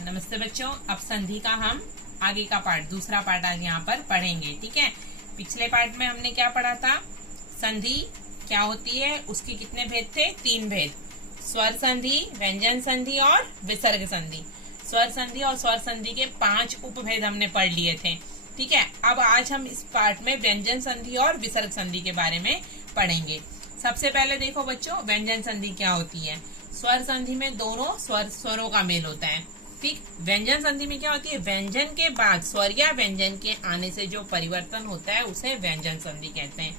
नमस्ते बच्चों, अब संधि का हम आगे का पार्ट, दूसरा पार्ट आज यहाँ पर पढ़ेंगे। ठीक है, पिछले पार्ट में हमने क्या पढ़ा था? संधि क्या होती है, उसके कितने भेद थे? 3 भेद। स्वर संधि, व्यंजन संधि और विसर्ग संधि। स्वर संधि और स्वर संधि के 5 उपभेद हमने पढ़ लिए थे। ठीक है, अब आज हम इस पार्ट में व्यंजन संधि और विसर्ग संधि के बारे में पढ़ेंगे। सबसे पहले देखो बच्चों, व्यंजन संधि क्या होती है। स्वर संधि में दोनों स्वरों का मेल होता है। ठीक, व्यंजन संधि में क्या होती है? व्यंजन के बाद स्वर या व्यंजन के आने से जो परिवर्तन होता है उसे व्यंजन संधि कहते हैं।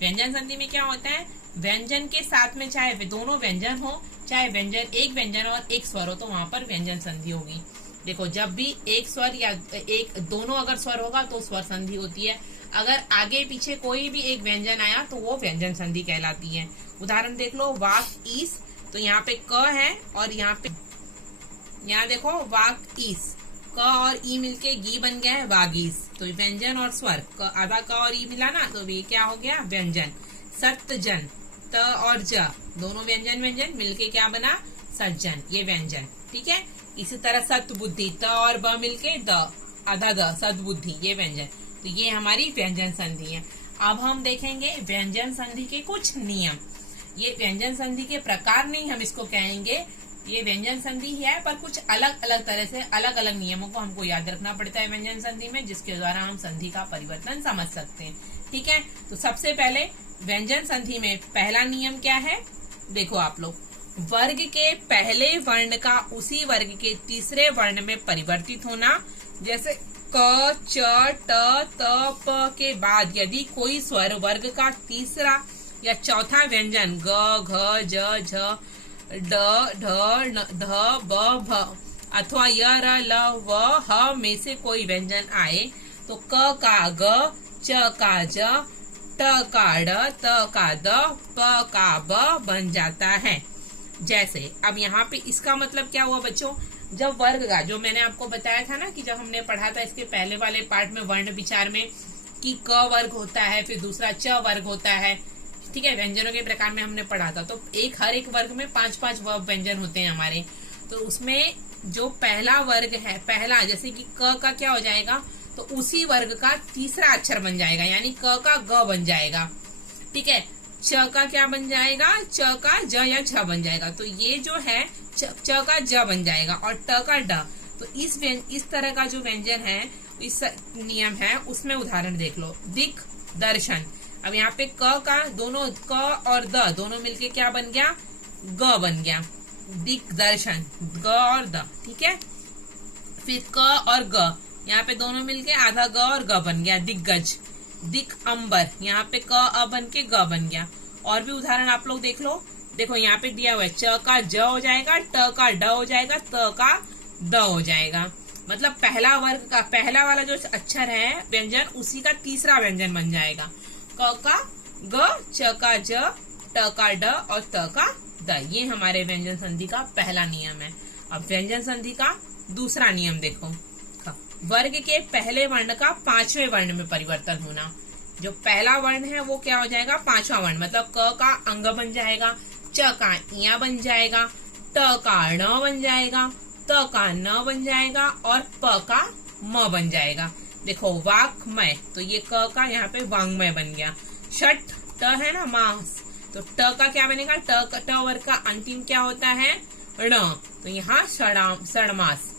व्यंजन संधि में क्या होता है? व्यंजन के साथ में चाहे वे दोनों व्यंजन हो, चाहे एक व्यंजन और एक स्वर हो, तो वहां पर व्यंजन संधि होगी। देखो, जब भी एक स्वर या दोनों अगर स्वर होगा तो स्वर संधि होती है। अगर आगे पीछे कोई भी एक व्यंजन आया तो वो व्यंजन संधि कहलाती है। उदाहरण देख लो, वाक ईस, तो यहाँ पे क है और यहाँ देखो वाक ईस, क और ई मिलके गी बन गया है वागीस। तो व्यंजन और स्वर आधा क और ई मिला ना, तो ये क्या हो गया? व्यंजन। सत्यजन, त और ज दोनों व्यंजन मिलके क्या बना? सज्जन, ये व्यंजन। ठीक है, इसी तरह सत बुद्धि, त और ब मिलके द, आधा द, सत बुद्धि, ये व्यंजन। तो ये हमारी व्यंजन संधि है। अब हम देखेंगे व्यंजन संधि के कुछ नियम। ये व्यंजन संधि के प्रकार नहीं हम इसको कहेंगे, ये व्यंजन संधि ही है, पर कुछ अलग अलग तरह से अलग अलग नियमों को हमको याद रखना पड़ता है व्यंजन संधि में, जिसके द्वारा हम संधि का परिवर्तन समझ सकते हैं। ठीक है, तो सबसे पहले व्यंजन संधि में पहला नियम क्या है? देखो आप लोग, वर्ग के पहले वर्ण का उसी वर्ग के तीसरे वर्ण में परिवर्तित होना। जैसे क, च, ट, त, प के बाद यदि कोई स्वर वर्ग का तीसरा या चौथा व्यंजन ग, घ, ज, झ, ड, ढ, ध, ब, भ अथवा य, र, ल, व, ह में से कोई व्यंजन आए तो क का ग, च का ज, ट का ड, त का द, प का ब बन जाता है। जैसे अब यहाँ पे इसका मतलब क्या हुआ बच्चों? जब वर्ग का, जो मैंने आपको बताया था ना कि जब हमने पढ़ा था इसके पहले वाले पार्ट में वर्ण विचार में कि क वर्ग होता है, फिर दूसरा च वर्ग होता है। ठीक है, व्यंजनों के प्रकार में हमने पढ़ा था। तो हर एक वर्ग में 5-5 व्यंजन होते हैं हमारे। तो उसमें जो पहला वर्ग है, पहला जैसे कि क का क्या हो जाएगा? तो उसी वर्ग का तीसरा अक्षर बन जाएगा, यानी क का ग बन जाएगा। ठीक है, च का क्या बन जाएगा? च का ज या झ बन जाएगा। तो ये जो है च का ज बन जाएगा और ट का ड। तो इस तरह का जो व्यंजन है, इस नियम है, उसमें उदाहरण देख लो। दिक दर्शन, अब यहाँ पे क का दोनों क और द दोनों मिलके क्या बन गया? ग बन गया। दिक दर्शन, ग और द। ठीक है, फिर क और ग यहाँ पे दोनों मिलके आधा ग और ग बन गया, दिग्गज। दिक अंबर, यहाँ पे क अ बन के ग बन गया। और भी उदाहरण आप लोग देख लो। देखो यहाँ पे दिया हुआ है, च का ज हो जाएगा, ट का ड हो जाएगा, त का द हो जाएगा। मतलब पहला वर्ग का पहला वाला जो अक्षर है व्यंजन, उसी का तीसरा व्यंजन बन जाएगा। क का ग, च का ज, ट का ड और त का द। ये हमारे व्यंजन संधि का पहला नियम है। अब व्यंजन संधि का दूसरा नियम देखो, वर्ग के पहले वर्ण का 5वें वर्ण में परिवर्तन होना। जो पहला वर्ण है वो क्या हो जाएगा? 5वां वर्ण। मतलब क का अंग बन जाएगा, च का इया बन जाएगा, ट का ण बन जाएगा, त का न बन जाएगा और प का म बन जाएगा। देखो वाक्मय, तो ये क का यहाँ पे वांग्मय बन गया। षट, ट है ना मास, तो ट का क्या बनेगा? ट वर्ग का अंतिम क्या होता है? ण, तो यहाँ षडमास।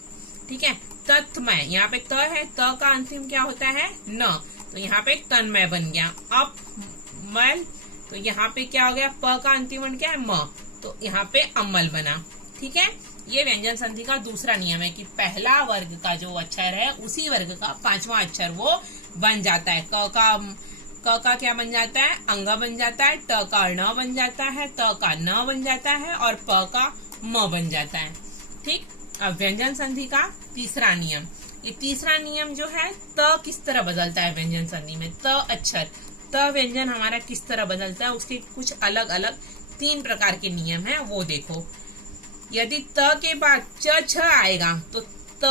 ठीक है, तत्मय, यहाँ पे त है, त का अंतिम क्या होता है? न, तो यहाँ पे तन्मय बन गया। अपमल, तो यहाँ पे क्या हो गया? प का अंतिम वर्ण क्या है? म, तो यहाँ पे अमल बना। ठीक है, ये व्यंजन संधि का दूसरा नियम है कि पहला वर्ग का जो अक्षर है उसी वर्ग का 5वां अक्षर वो बन जाता है। क का क्या बन जाता है? अंग बन जाता है, ट का ण बन जाता है, त का न बन जाता है और प का म बन जाता है। ठीक, अब व्यंजन संधि का तीसरा नियम। ये तीसरा नियम जो है, त किस तरह बदलता है व्यंजन संधि में? त अक्षर, त व्यंजन हमारा किस तरह बदलता है, उसके कुछ अलग अलग 3 प्रकार के नियम है, वो देखो। यदि त के बाद च छ आएगा तो त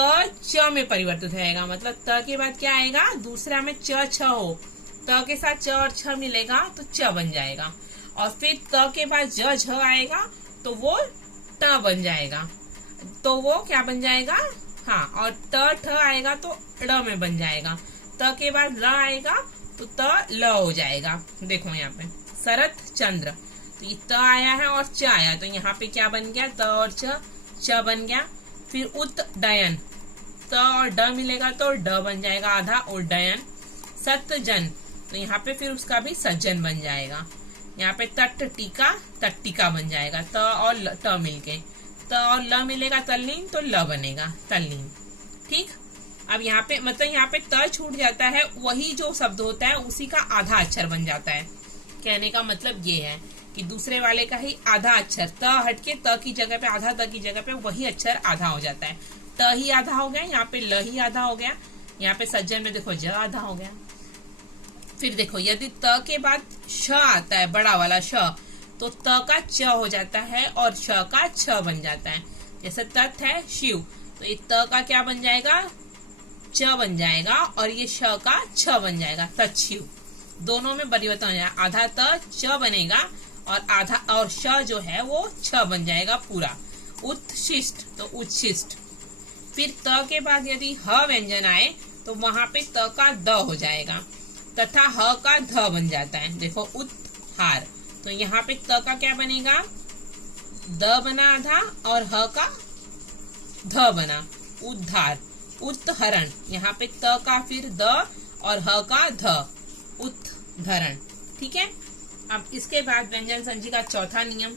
च में परिवर्तित होगा। मतलब त के बाद क्या आएगा? दूसरा में च छ हो, त के साथ च और छ मिलेगा तो च बन जाएगा। और फिर त के बाद ज झ आएगा तो वो ट बन जाएगा। तो वो क्या बन जाएगा? हाँ, और त ठ आएगा तो ड़ में बन जाएगा। त के बाद ल आएगा तो त ल हो जाएगा। देखो यहाँ पे शरत चंद्र, तो ये त आया है और च आया, तो यहाँ पे क्या बन गया, त और च बन गया। फिर उद्डयन, त और ड मिलेगा तो ड बन जाएगा आधा, उड्डयन। सतजन, तो यहाँ पे फिर उसका भी सज्जन बन जाएगा। यहाँ पे तट टीका, तट्टिका बन जाएगा। त और ट मिलके, त और ल मिलेगा तल्लीन, तो ल बनेगा तल्लीन। ठीक, अब यहाँ पे मतलब यहाँ पे त छूट जाता है, वही जो शब्द होता है उसी का आधा अक्षर बन जाता है। कहने का मतलब ये है कि दूसरे वाले का ही आधा अक्षर, त हटके त की जगह पे, आधा त की जगह पे वही अक्षर आधा हो जाता है। त ही आधा हो गया, यहाँ पे ल ही आधा हो गया, यहाँ पे सज्जन में देखो ज आधा हो गया। फिर देखो यदि त के बाद श आता है, बड़ा वाला श, तो त का च हो जाता है और श का छ बन जाता है। जैसे तत् है शिव, तो ये त का क्या बन जाएगा, च बन जाएगा, और ये श का छ बन जाएगा, तत्शिव। दोनों में परिवर्तन हो जाएगा, आधा त च बनेगा और आधा और श जो है वो छ बन जाएगा पूरा। उत्शिष्ट, तो उच्छिष्ट। फिर त के बाद यदि ह व्यंजन आए तो वहां पे त का द हो जाएगा तथा ह का ध बन जाता है। देखो उत्हार, तो यहाँ पे त का क्या बनेगा, द बना आधा और ह का ध बना, उद्धार। उत्हरण, यहाँ पे त का फिर द और ह का ध, उत्धरण। ठीक है, अब इसके बाद व्यंजन संधि का चौथा नियम,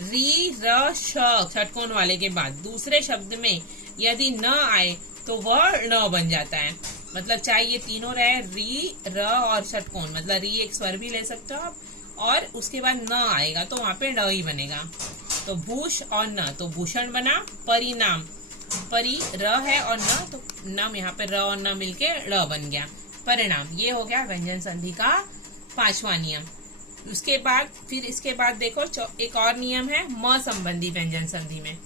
री र श षटकोण वाले के बाद दूसरे शब्द में यदि न आए तो वह न बन जाता है। मतलब चाहे ये तीनों रहे, री र और षटकोण, मतलब री एक स्वर भी ले सकते हो आप, और उसके बाद न आएगा तो वहां पे ड ही बनेगा। तो भूष और न, तो भूषण बना। परिणाम, परि र है और न, तो नम यहाँ पे र और न मिलके ड़ बन गया, परिणाम। ये हो गया व्यंजन संधि का पांचवा नियम। उसके बाद फिर इसके बाद देखो एक और नियम है म संबंधी व्यंजन संधि में।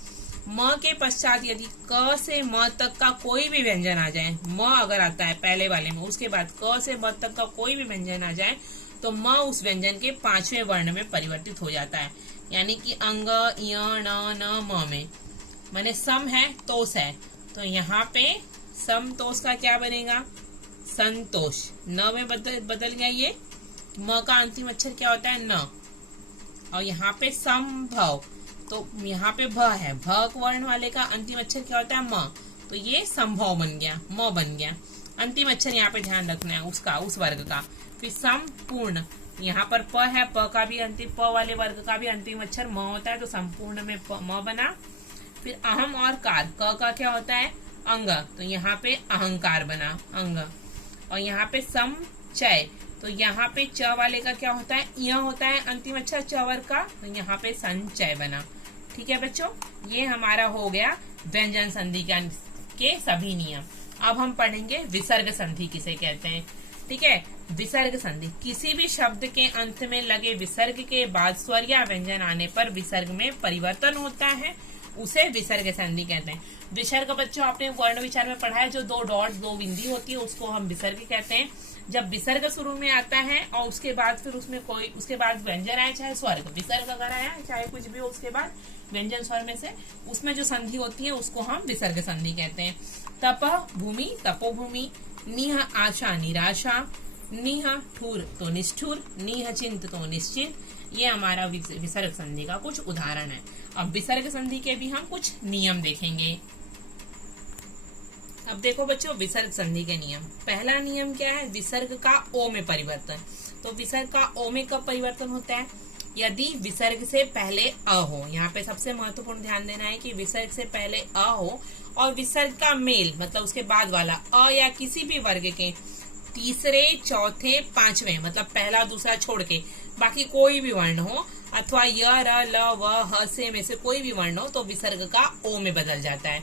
म के पश्चात यदि क से म तक का कोई भी व्यंजन आ जाए, म अगर आता है पहले वाले में, उसके बाद क से म तक का कोई भी व्यंजन आ जाए तो म उस व्यंजन के पांचवें वर्ण में परिवर्तित हो जाता है। यानी कि अंग, य, न, न, म में। माने सम है, तोष है, तो यहाँ पे सम तोष का क्या बनेगा, संतोष। न में बदल गया ये, म का अंतिम अक्षर क्या होता है, न, और यहाँ पे संभव, तो यहाँ पे भ है, भ वर्ण वाले का अंतिम अक्षर क्या होता है, म, तो ये संभव बन गया, म बन गया। अंतिम अक्षर यहाँ पे ध्यान रखना है उसका, उस वर्ग का। फिर संपूर्ण, यहाँ पर प है, प का भी अंतिम, प वाले वर्ग का भी अंतिम अक्षर म होता है, तो संपूर्ण में म बना। फिर अहम और कार, क का क्या होता है, अंग, तो यहाँ पे अहंकार बना, अंग। और यहाँ पे समचय, तो यहाँ पे च वाले का क्या होता है, य होता है अंतिम अक्षर च वर्ग का, तो यहाँ पे संचय बना। ठीक है बच्चों, ये हमारा हो गया व्यंजन संधि के सभी नियम। अब हम पढ़ेंगे विसर्ग संधि किसे कहते हैं। ठीक है, विसर्ग संधि, किसी भी शब्द के अंत में लगे विसर्ग के बाद स्वर या व्यंजन आने पर विसर्ग में परिवर्तन होता है, उसे विसर्ग संधि कहते हैं। विसर्ग बच्चों आपने वर्ण विचार में पढ़ा है, जो दो डॉट दो बिंदी होती है उसको हम विसर्ग कहते हैं। जब विसर्ग शुरू में आता है और उसके बाद फिर उसमें कोई, उसके बाद व्यंजन आए, चाहे स्वर्ग विसर्ग अगर आया चाहे कुछ भी हो, उसके बाद व्यंजन स्वर में से उसमें जो संधि होती है उसको हम विसर्ग संधि कहते हैं। तप भूमि, तपोभूमि। निह आशा, निराशा। निह ठुर, तो निष्ठुर। निह चिंत, तो निश्चिंत। ये हमारा विसर्ग संधि का कुछ उदाहरण है। अब विसर्ग संधि के भी हम कुछ नियम देखेंगे। अब देखो बच्चों, विसर्ग संधि के नियम। पहला नियम क्या है, विसर्ग का ओ में परिवर्तन। तो विसर्ग का ओ में कब परिवर्तन होता है, यदि विसर्ग से पहले अ हो। यहाँ पे सबसे महत्वपूर्ण ध्यान देना है कि विसर्ग से पहले अ हो और विसर्ग का मेल, मतलब उसके बाद वाला अ या किसी भी वर्ग के तीसरे, चौथे, पांचवें, मतलब पहला दूसरा छोड़ के बाकी कोई भी वर्ण हो, अथवा य, र, ल, व, ह से में से कोई भी वर्ण हो, तो विसर्ग का ओ में बदल जाता है।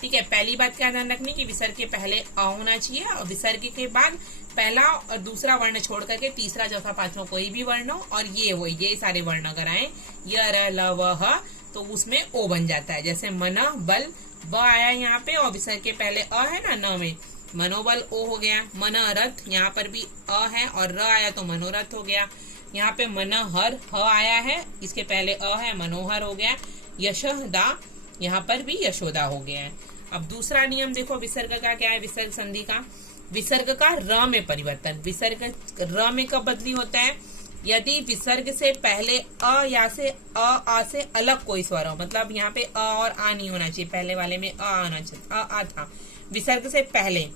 ठीक है, पहली बात क्या ध्यान रखनी कि विसर्ग के पहले अ होना चाहिए और विसर्ग के बाद पहला और दूसरा वर्ण छोड़ करके तीसरा, चौथा, पांचवा कोई भी वर्ण हो, और ये सारे वर्ण अगर आए, य, र, ल, व, ह, तो उसमें ओ बन जाता है। जैसे मन, बल, ब आया यहाँ पे और विसर्ग के पहले अ है ना, न में, मनोबल ओ हो गया। मनोरथ, यहाँ पर भी अ है और र आया तो मनोरथ हो गया। यहाँ पे मनोहर, ह आया है, इसके पहले अ है, मनोहर हो गया। यशोदा, यहाँ पर भी यशोदा हो गया है। अब दूसरा नियम देखो विसर्ग का क्या है, विसर्ग संधि का। विसर्ग का र में परिवर्तन। विसर्ग र में कब बदली होता है, यदि विसर्ग से पहले अ या से आ से अलग कोई स्वर हो। मतलब यहाँ पे अ और आ नहीं होना चाहिए, पहले वाले में अ आना चाहिए, आ था। विसर्ग से पहले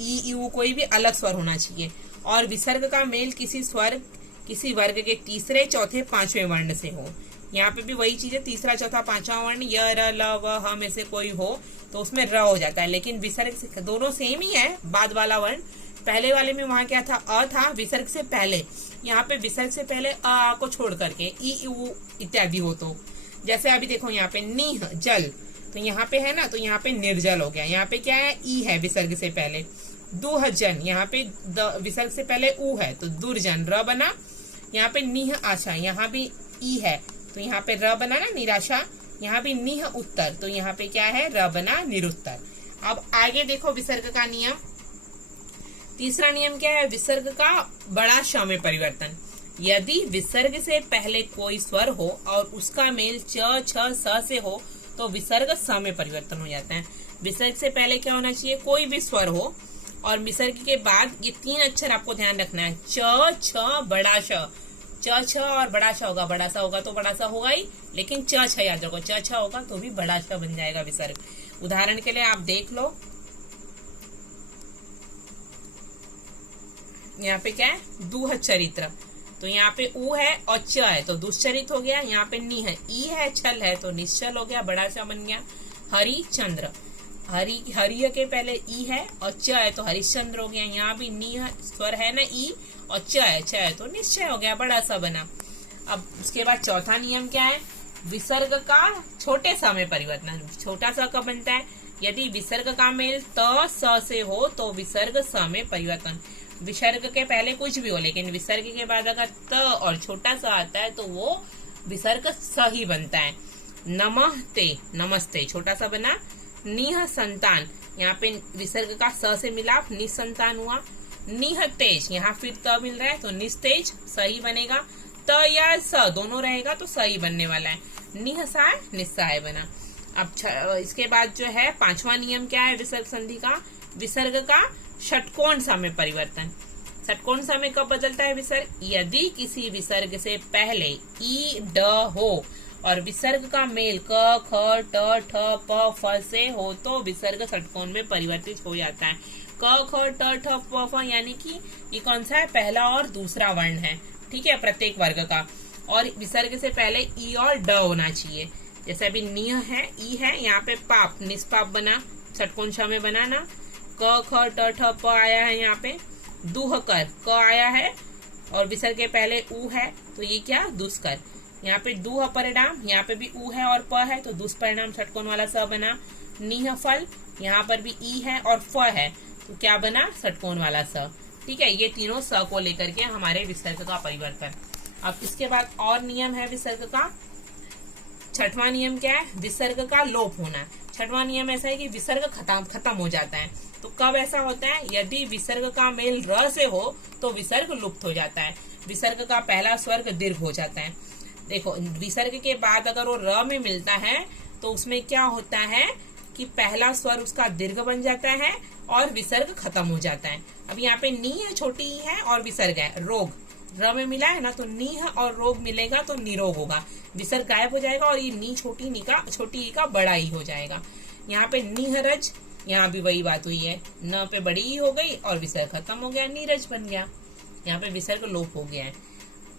ई यू कोई भी अलग स्वर होना चाहिए। और विसर्ग का मेल किसी वर्ग के तीसरे, चौथे, पांचवें वर्ण से हो। यहाँ पे भी वही चीज है, तीसरा, चौथा, पांचवा वर्ण य, र, ल, व, ह में से कोई हो तो उसमें र हो जाता है। लेकिन विसर्ग से दोनों सेम ही है, बाद वाला वर्ण। पहले वाले में वहां क्या था, अ था विसर्ग से पहले। यहाँ पे विसर्ग से पहले अ को छोड़ करके ई यू इत्यादि हो। तो जैसे अभी देखो यहाँ पे नीह जल, तो यहाँ पे है ना, तो यहाँ पे निर्जल हो गया। यहाँ पे क्या है, ई है विसर्ग से पहले। दुहजन, यहाँ पे विसर्ग से पहले ऊ है तो दुर्जन, र बना। यहाँ पे निह आशा, यहाँ भी ई है तो यहाँ पे र बना ना, निराशा। यहाँ भी निह उत्तर, तो यहाँ पे क्या है, र बना, निरुत्तर। अब आगे देखो विसर्ग का नियम। तीसरा नियम क्या है, विसर्ग का बड़ा श में परिवर्तन। यदि विसर्ग से पहले कोई स्वर हो और उसका मेल च, छ, स से हो तो विसर्ग स में परिवर्तन हो जाता है। विसर्ग से पहले क्या होना चाहिए, कोई भी स्वर हो और विसर्ग के बाद ये तीन अक्षर आपको ध्यान रखना है, च, छ, बड़ा श। च, छ और बड़ा श होगा, बड़ा सा होगा तो बड़ा सा होगा ही, लेकिन च, छ याद रखो, च, छ होगा तो भी बड़ा श बन जाएगा विसर्ग। उदाहरण के लिए आप देख लो, यहाँ पे क्या है, दूह चरित्र, तो यहाँ पे ऊ है और च है तो दुश्चरित हो गया। यहाँ पे नी है, ई है, छल है तो निश्चल हो गया, बड़ा सा बन गया। हरिचंद्र, हरिय के पहले ई है और च है तो हरिश्चंद्र हो गया। यहाँ भी नी है, स्वर है ना ई, और च है तो निश्चय हो गया, बड़ा सा बना। अब उसके बाद चौथा नियम क्या है, विसर्ग का छोटे सा में परिवर्तन। छोटा सा कब बनता है, यदि विसर्ग का मेल त स से हो तो विसर्ग स में परिवर्तन। विसर्ग के पहले कुछ भी हो लेकिन विसर्ग के बाद अगर त और छोटा सा आता है तो वो विसर्ग स ही बनता है। नमस्ते, नमस्ते छोटा सा बना। निह संतान, यहाँ पे विसर्ग का स से मिलाप, निसंतान हुआ। निह तेज, यहाँ फिर त मिल रहा है तो निस्तेज सही बनेगा। त या स दोनों रहेगा तो सही बनने वाला है। निहसाय, निस्साय बना। अब इसके बाद जो है पांचवा नियम क्या है विसर्ग संधि का, विसर्ग का षटकोण सा में परिवर्तन। षटकोण सा में कब बदलता है विसर्ग, यदि किसी विसर्ग से पहले ई ड हो और विसर्ग का मेल क, ख, ट, ठ, प, फ से हो तो विसर्ग षटकोण में परिवर्तित हो जाता है। क, ख, ट, ठ, प, फ यानी कि ये कौन सा है, पहला और दूसरा वर्ण है, ठीक है, प्रत्येक वर्ग का। और विसर्ग से पहले ई और ड होना चाहिए। जैसे अभी निह है, ई है, यहाँ पे पाप, निष्पाप बना, षटकोण सा में बना ना। क, ख, ट, ठ, प आया है, यहाँ पे दुहकर, क आया है और विसर्ग के पहले ऊ है तो ये क्या, दुष्कर। यहाँ पे दुह परिणाम, यहाँ पे भी ऊ है और प है तो दुष्परिणाम षटकोण वाला स बना। निह फल, यहाँ पर भी ई है और फ है तो क्या बना, षटकोण वाला स। ठीक है, ये तीनों स को लेकर के हमारे विसर्ग का परिवर्तन। अब इसके बाद और नियम है विसर्ग का। छठवां नियम क्या है, विसर्ग का लोप होना। छठवां नियम ऐसा है कि विसर्ग खत्म हो जाता है। तो कब ऐसा होता है, यदि विसर्ग का मेल र से हो तो विसर्ग लुप्त हो जाता है। विसर्ग का पहला स्वर दीर्घ हो जाता है। देखो, विसर्ग के बाद अगर वो र में मिलता है तो उसमें क्या होता है कि पहला स्वर उसका दीर्घ बन जाता है और विसर्ग खत्म हो जाता है। अब यहाँ पे नी है, छोटी ई है और विसर्ग है रोग, र में मिला है ना तो नी और रोग मिलेगा तो निरोग होगा, विसर्ग गायब हो जाएगा और ये नी छोटी ई का बड़ा ई हो जाएगा। यहाँ पे निहरज, यहाँ भी वही बात हुई है, न पे बड़ी ई हो गई और विसर्ग खत्म हो गया, नीरज बन गया। यहाँ पे विसर्ग लोप हो गया है।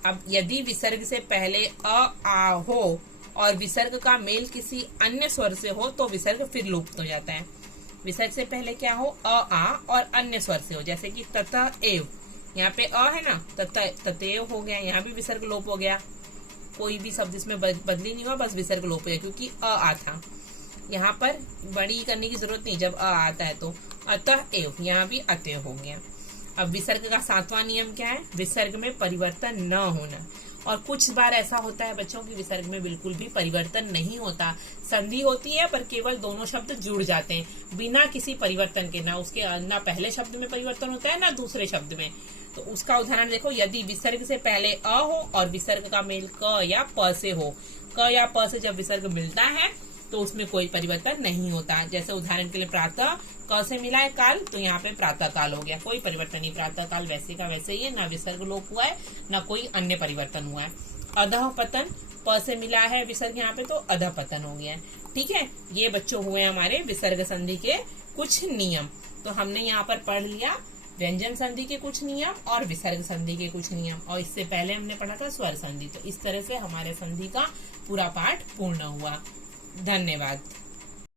अब यदि विसर्ग से पहले आ हो और विसर्ग का मेल किसी अन्य स्वर से हो तो विसर्ग फिर लुप्त हो जाता है। विसर्ग से पहले क्या हो, आ और अन्य स्वर से हो, जैसे कि तथा एव, यहाँ पे अ है ना, ततेव हो गया, यहाँ भी विसर्ग लोप हो गया। कोई भी शब्द इसमें बदली नहीं हुआ, बस विसर्ग लोप हो गया क्योंकि आ था। यहाँ पर बड़ी करने की जरूरत नहीं, जब आ आता है तो अतः एव, यहाँ भी अतएव हो गया। अब विसर्ग का सातवां नियम क्या है, विसर्ग में परिवर्तन न होना। और कुछ बार ऐसा होता है बच्चों की विसर्ग में बिल्कुल भी परिवर्तन नहीं होता, संधि होती है पर केवल दोनों शब्द जुड़ जाते हैं बिना किसी परिवर्तन के। ना पहले शब्द में परिवर्तन होता है ना दूसरे शब्द में। तो उसका उदाहरण देखो, यदि विसर्ग से पहले अ हो और विसर्ग का मेल क या प से हो, क या प से जब विसर्ग मिलता है तो उसमें कोई परिवर्तन नहीं होता। जैसे उदाहरण के लिए प्रातः क से मिला है काल, तो यहाँ पे प्रातः काल हो गया, कोई परिवर्तन नहीं, प्रातः काल वैसे का वैसे ही है, ना विसर्ग लोप हुआ है ना कोई अन्य परिवर्तन हुआ है। अधः पतन प से मिला है विसर्ग यहाँ पे, तो अधः पतन हो गया है। ठीक है, ये बच्चों हुए हमारे विसर्ग संधि के कुछ नियम। तो हमने यहाँ पर पढ़ लिया व्यंजन संधि के कुछ नियम और विसर्ग संधि के कुछ नियम, और इससे पहले हमने पढ़ा था स्वर संधि। तो इस तरह से हमारे संधि का पूरा पाठ पूर्ण हुआ। धन्यवाद।